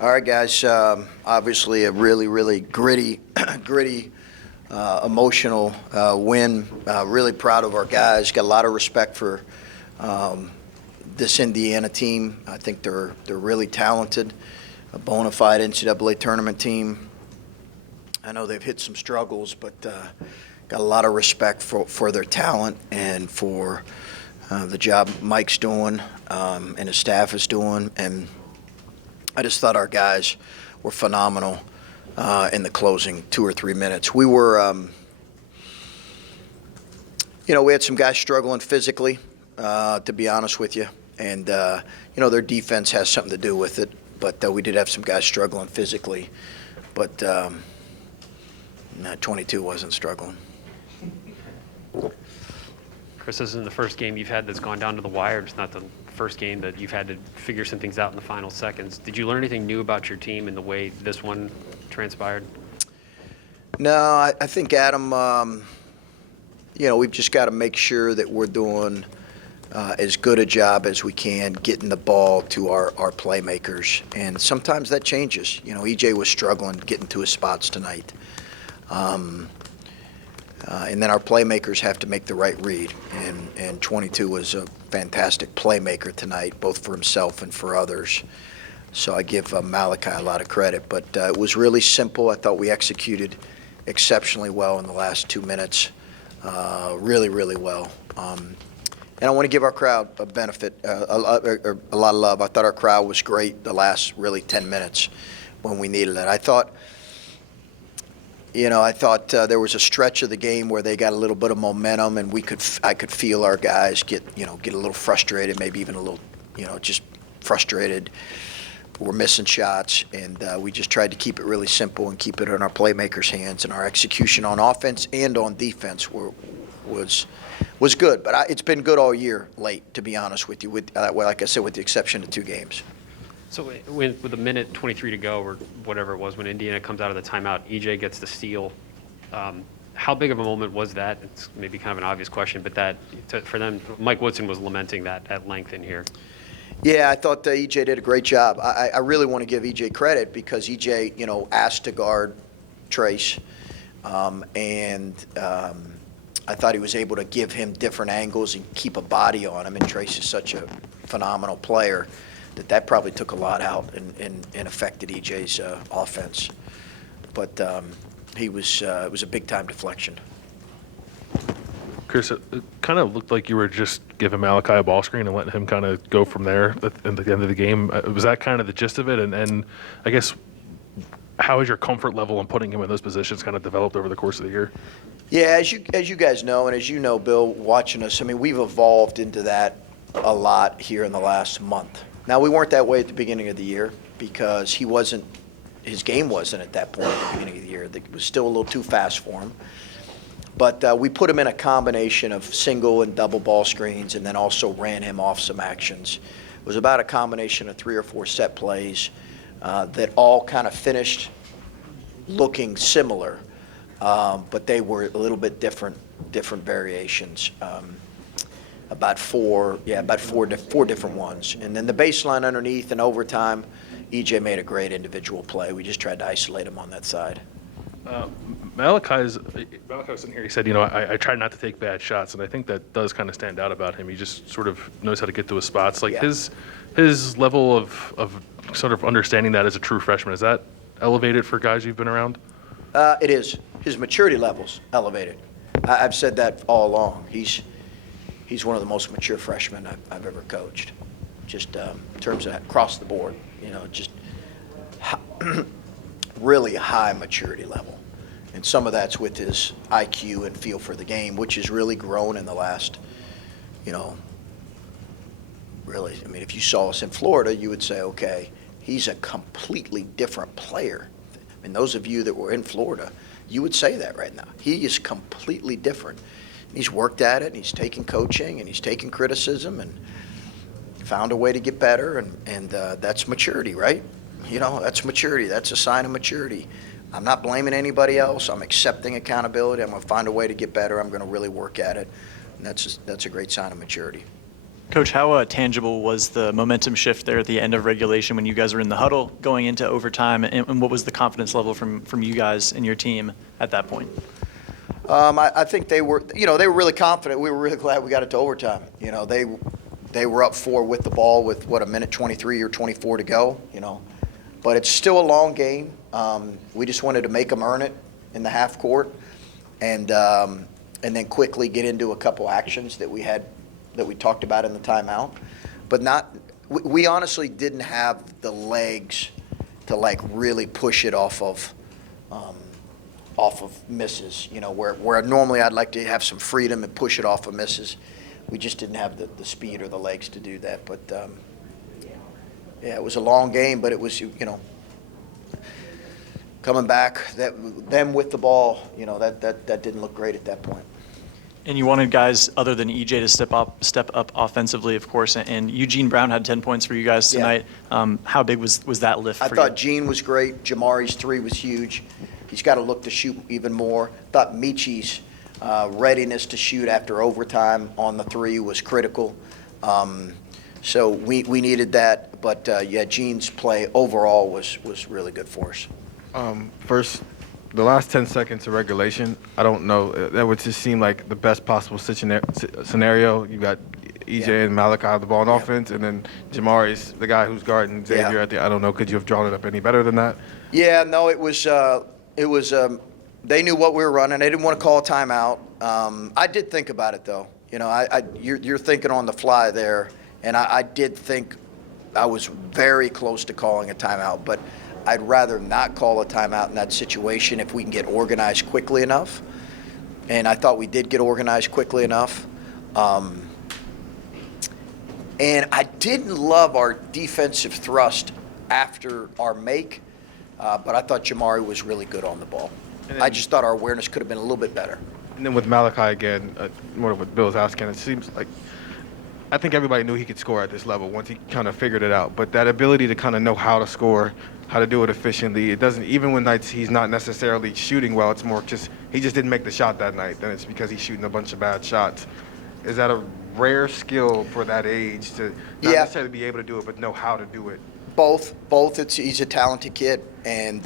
All right, guys. Obviously, a really gritty, gritty, emotional win. Really proud of our guys. Got a lot of respect for this Indiana team. I think they're really talented, a bona fide NCAA tournament team. I know they've hit some struggles, but got a lot of respect for their talent and for the job Mike's doing and his staff is doing. And I just thought our guys were phenomenal in the closing 2 or 3 minutes. We were, we had some guys struggling physically, to be honest with you. And, their defense has something to do with it. But we did have some guys struggling physically. But 22 wasn't struggling. Chris, this isn't the first game you've had that's gone down to the wire. It's not the first game that you've had to figure some things out in the final seconds. Did you learn anything new about your team in the way this one transpired? No, I think, Adam, we've just got to make sure that we're doing as good a job as we can getting the ball to our playmakers. And sometimes that changes. EJ was struggling getting to his spots tonight. And then our playmakers have to make the right read. And 22 was a fantastic playmaker tonight, both for himself and for others. So I give Malachi a lot of credit. But it was really simple. I thought we executed exceptionally well in the last 2 minutes, really well. And I want to give our crowd a benefit, a lot of love. I thought our crowd was great the last really 10 minutes when we needed it. I thought there was a stretch of the game where they got a little bit of momentum, and I could feel our guys get a little frustrated, maybe even a little, just frustrated. We're missing shots, and we just tried to keep it really simple and keep it in our playmakers' hands. And our execution on offense and on defense was good. But it's been good all year late, to be honest with you. Like I said, with the exception of 2 games. So with a minute 23 to go, or whatever it was, when Indiana comes out of the timeout, EJ gets the steal. How big of a moment was that? It's maybe kind of an obvious question, but for them, Mike Woodson was lamenting that at length in here. Yeah, I thought EJ did a great job. I really want to give EJ credit because EJ, asked to guard Trace, and I thought he was able to give him different angles and keep a body on him. And Trace is such a phenomenal player that probably took a lot out and affected EJ's offense. But it was a big-time deflection. Chris, it kind of looked like you were just giving Malachi a ball screen and letting him kind of go from there at the end of the game. Was that kind of the gist of it? And I guess, how has your comfort level in putting him in those positions kind of developed over the course of the year? Yeah, as you guys know, and as you know, Bill, watching us, we've evolved into that a lot here in the last month. Now, we weren't that way at the beginning of the year because his game wasn't at that point at the beginning of the year. It was still a little too fast for him. But we put him in a combination of single and double ball screens and then also ran him off some actions. It was about a combination of 3 or 4 set plays that all kind of finished looking similar, but they were a little bit different variations. About four different ones. And then the baseline underneath and overtime, EJ made a great individual play. We just tried to isolate him on that side. Malachi was in here. He said, I try not to take bad shots, and I think that does kind of stand out about him. He just sort of knows how to get to his spots. Like, yeah. his level of sort of understanding that as a true freshman, is that elevated for guys you've been around? It is. His maturity level's elevated. I've said that all along. He's one of the most mature freshmen I've ever coached, just in terms of across the board, just really high maturity level. And some of that's with his IQ and feel for the game, which has really grown in the last, really, if you saw us in Florida, you would say, okay, he's a completely different player. Those of you that were in Florida, you would say that right now. He is completely different. He's worked at it, and he's taken coaching, and he's taken criticism, and found a way to get better, and that's maturity, right? That's maturity. That's a sign of maturity. I'm not blaming anybody else. I'm accepting accountability. I'm going to find a way to get better. I'm going to really work at it, and that's a great sign of maturity. Coach, how tangible was the momentum shift there at the end of regulation when you guys were in the huddle going into overtime, and what was the confidence level from you guys and your team at that point? I think they were really confident. We were really glad we got it to overtime. They were up 4 with the ball with, a minute 23 or 24 to go, But it's still a long game. We just wanted to make them earn it in the half court and then quickly get into a couple actions that we talked about in the timeout. But we honestly didn't have the legs to really push it off of misses, where normally I'd like to have some freedom and push it off of misses. We just didn't have the speed or the legs to do that. But, yeah, it was a long game, but it was, coming back, them with the ball, that didn't look great at that point. And you wanted guys other than EJ to step up offensively, of course, and Eugene Brown had 10 points for you guys tonight. Yeah. How big was that lift for you? I thought Gene was great. Jamari's 3 was huge. He's got to look to shoot even more. Thought Michi's readiness to shoot after overtime on the 3 was critical. So we needed that. But, yeah, Gene's play overall was really good for us. First, the last 10 seconds of regulation, I don't know. That would just seem like the best possible scenario. You got EJ and Malachi have the ball on offense, and then Jamari's the guy who's guarding Xavier at the. I don't know. Could you have drawn it up any better than that? Yeah, no, it was. They knew what we were running. They didn't want to call a timeout. I did think about it though. You're thinking on the fly there, and I did think I was very close to calling a timeout, but I'd rather not call a timeout in that situation if we can get organized quickly enough. And I thought we did get organized quickly enough. And I didn't love our defensive thrust after our make, but I thought Jamari was really good on the ball. I just thought our awareness could have been a little bit better. And then with Malachi again, more of what Bill's asking, it seems like I think everybody knew he could score at this level once he kind of figured it out. But that ability to kind of know how to score, how to do it efficiently, it doesn't, even when nights he's not necessarily shooting well, it's more just he just didn't make the shot that night. Then it's because he's shooting a bunch of bad shots. Is that a rare skill for that age to not necessarily be able to do it, but know how to do it? Both. He's a talented kid, and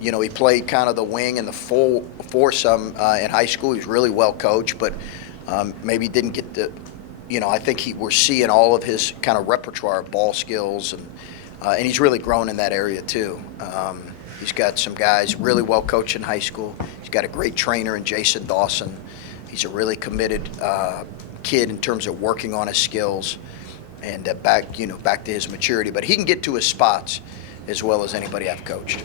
he played kind of the wing and the foursome in high school. He was really well coached, but maybe didn't get the. I think we're seeing all of his kind of repertoire of ball skills, and he's really grown in that area too. He's got some guys really well coached in high school. He's got a great trainer in Jason Dawson. He's a really committed kid in terms of working on his skills and back to his maturity. But he can get to his spots as well as anybody I've coached.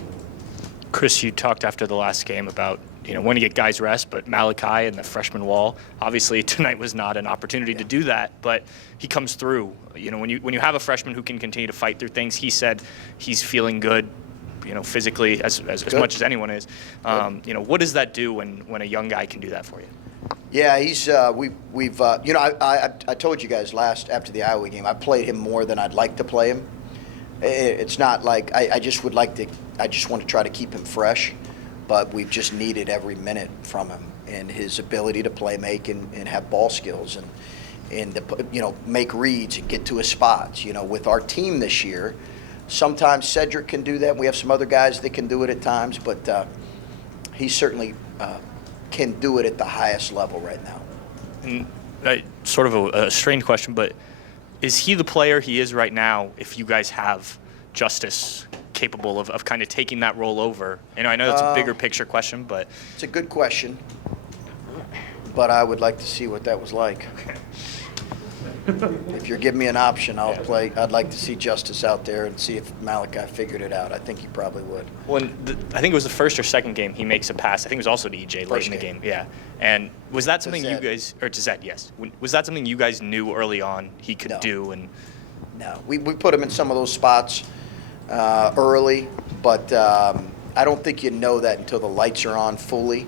Chris, you talked after the last game about when to get guys rest, but Malachi and the freshman wall, obviously tonight was not an opportunity to do that, but he comes through. When you have a freshman who can continue to fight through things, he said he's feeling good, physically as much as anyone is. What does that do when a young guy can do that for you? Yeah, he's I told you guys after the Iowa game, I played him more than I'd like to play him. It's not like I just want to try to keep him fresh. But we've just needed every minute from him and his ability to play make and have ball skills and make reads and get to his spots. With our team this year, sometimes Cedric can do that. We have some other guys that can do it at times, but he certainly can do it at the highest level right now. And sort of a strange question, but is he the player he is right now if you guys have Justice capable of kind of taking that role over? I know that's a bigger picture question, but it's a good question, but I would like to see what that was like. If you're giving me an option, I'd like to see Justice out there and see if Malachi figured it out. I think he probably would. I think it was the first or second game he makes a pass. I think it was also to EJ late in the game. Yeah. And was that something you guys, or to Zed, yes. Was that something you guys knew early on he could do? And no, we put him in some of those spots early, but I don't think you know that until the lights are on fully.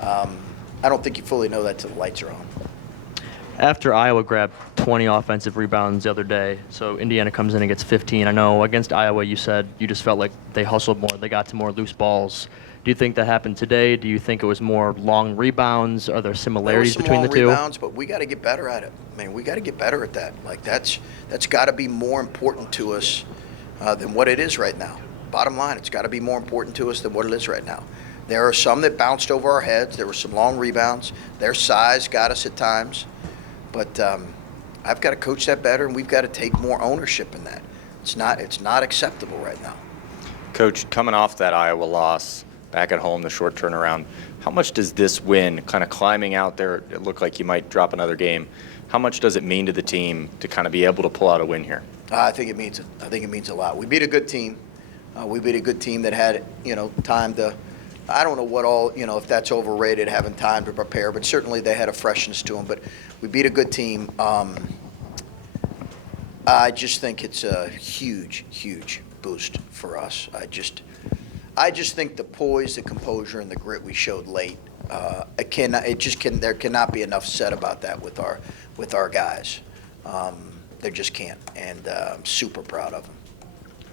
I don't think you fully know that until the lights are on. After Iowa grabbed 20 offensive rebounds the other day, so Indiana comes in and gets 15. I know against Iowa you said you just felt like they hustled more, they got to more loose balls. Do you think that happened today? Do you think it was more long rebounds? Are there There were similarities some between long the two? rebounds, but we got to get better at it. I mean, we got to get better at that. Like that's got to be more important to us than what it is right now. Bottom line, it's got to be more important to us than what it is right now. There are some that bounced over our heads. There were some long rebounds. Their size got us at times, but I've got to coach that better, and we've got to take more ownership in that. It's not acceptable right now. Coach, coming off that Iowa loss, back at home, the short turnaround, how much does this win, kind of climbing out there, it looked like you might drop another game, how much does it mean to the team to kind of be able to pull out a win here? I think it means a lot. We beat a good team. We beat a good team that had, time to. I don't know what all, if that's overrated, having time to prepare, but certainly they had a freshness to them. But we beat a good team. I just think it's a huge, huge boost for us. I just think the poise, the composure, and the grit we showed late. There cannot be enough said about that with our guys. There just can't, and I'm super proud of them.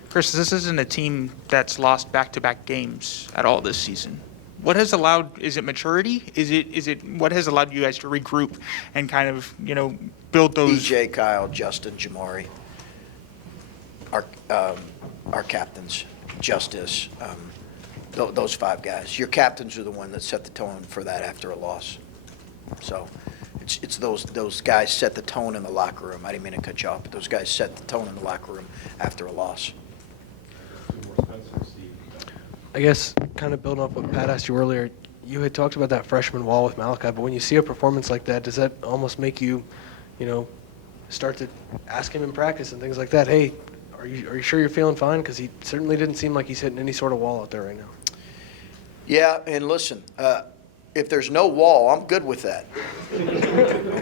Chris, this isn't a team that's lost back-to-back games at all this season. What has allowed? Is it maturity? Is it what has allowed you guys to regroup and kind of build those? DJ, Kyle, Justin, Jamari, our captains, Justice, those five guys. Your captains are the one that set the tone for that after a loss. So it's those guys set the tone in the locker room. I didn't mean to cut you off, but those guys set the tone in the locker room after a loss. I guess kind of building up what Pat asked you earlier, you had talked about that freshman wall with Malachi, but when you see a performance like that, does that almost make you, start to ask him in practice and things like that, hey, are you sure you're feeling fine? Because he certainly didn't seem like he's hitting any sort of wall out there right now. Yeah, and listen, if there's no wall, I'm good with that.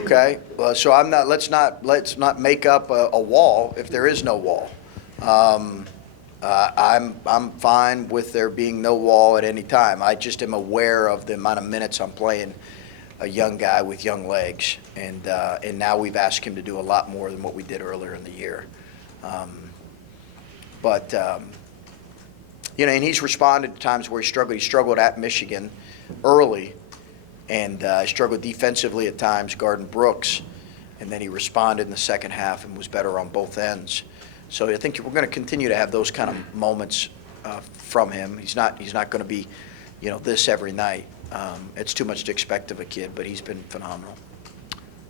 Okay, so I'm not. Let's not make up a wall if there is no wall. I'm fine with there being no wall at any time. I just am aware of the amount of minutes I'm playing a young guy with young legs, and now we've asked him to do a lot more than what we did earlier in the year. And he's responded to times where he struggled. He struggled at Michigan early, and struggled defensively at times, guarding Brooks, and then he responded in the second half and was better on both ends. So I think we're going to continue to have those kind of moments from him. He's not going to be, this every night. It's too much to expect of a kid, but he's been phenomenal.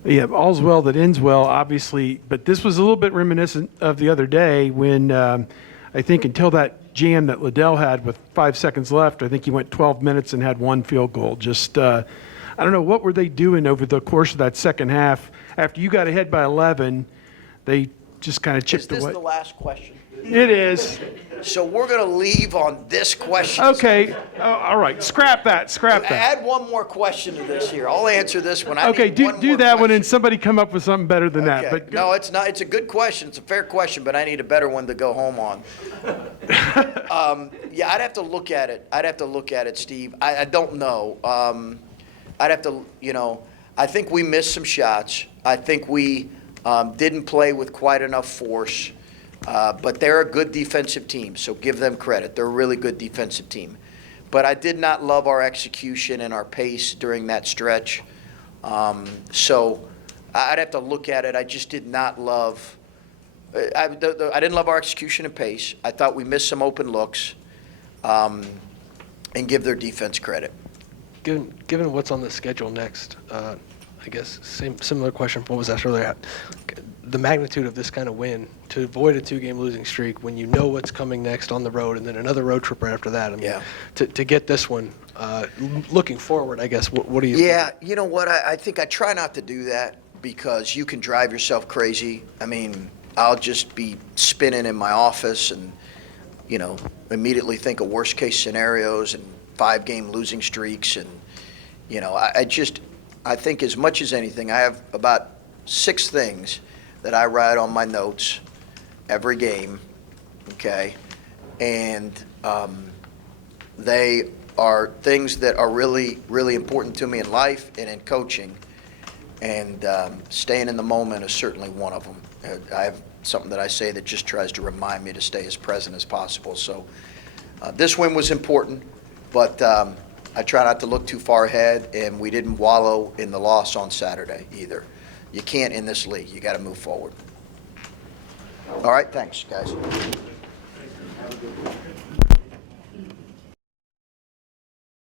Yeah, all's well that ends well, obviously. But this was a little bit reminiscent of the other day when I think until that jam that Liddell had with 5 seconds left, I think he went 12 minutes and had one field goal. Just, I don't know, what were they doing over the course of that second half? After you got ahead by 11, they just kind of chipped away. Is this the last question? It is. So we're going to leave on this question. Okay. All right. Scrap that. Add one more question to this here. I'll answer this one. Okay. Do that one question. and somebody come up with something better than that. Okay. But No, it's not. It's a good question. It's a fair question, but I need a better one to go home on. Yeah, I'd have to look at it. Steve. I don't know. I'd have to, I think we missed some shots. I think we didn't play with quite enough force. But they're a good defensive team, so give them credit. They're a really good defensive team. But I did not love our execution and our pace during that stretch. So I'd have to look at it. I just did not love I didn't love our execution and pace. I thought we missed some open looks, and give their defense credit. Given what's on the schedule next, I guess similar question from what was asked earlier. The magnitude of this kind of win to avoid a 2-game losing streak when you know what's coming next on the road and then another road trip right after that. I mean, Yeah. To get this one, looking forward, I guess, what do you Yeah, you know what? I think I try not to do that because you can drive yourself crazy. I mean, I'll just be spinning in my office and, immediately think of worst case scenarios and 5-game losing streaks. And, I think as much as anything, I have about 6 things that I write on my notes every game, okay? And they are things that are really, really important to me in life and in coaching. And staying in the moment is certainly one of them. I have something that I say that just tries to remind me to stay as present as possible. So this win was important. But I try not to look too far ahead, and we didn't wallow in the loss on Saturday either. You can't in this league. You got to move forward. All right, thanks, guys.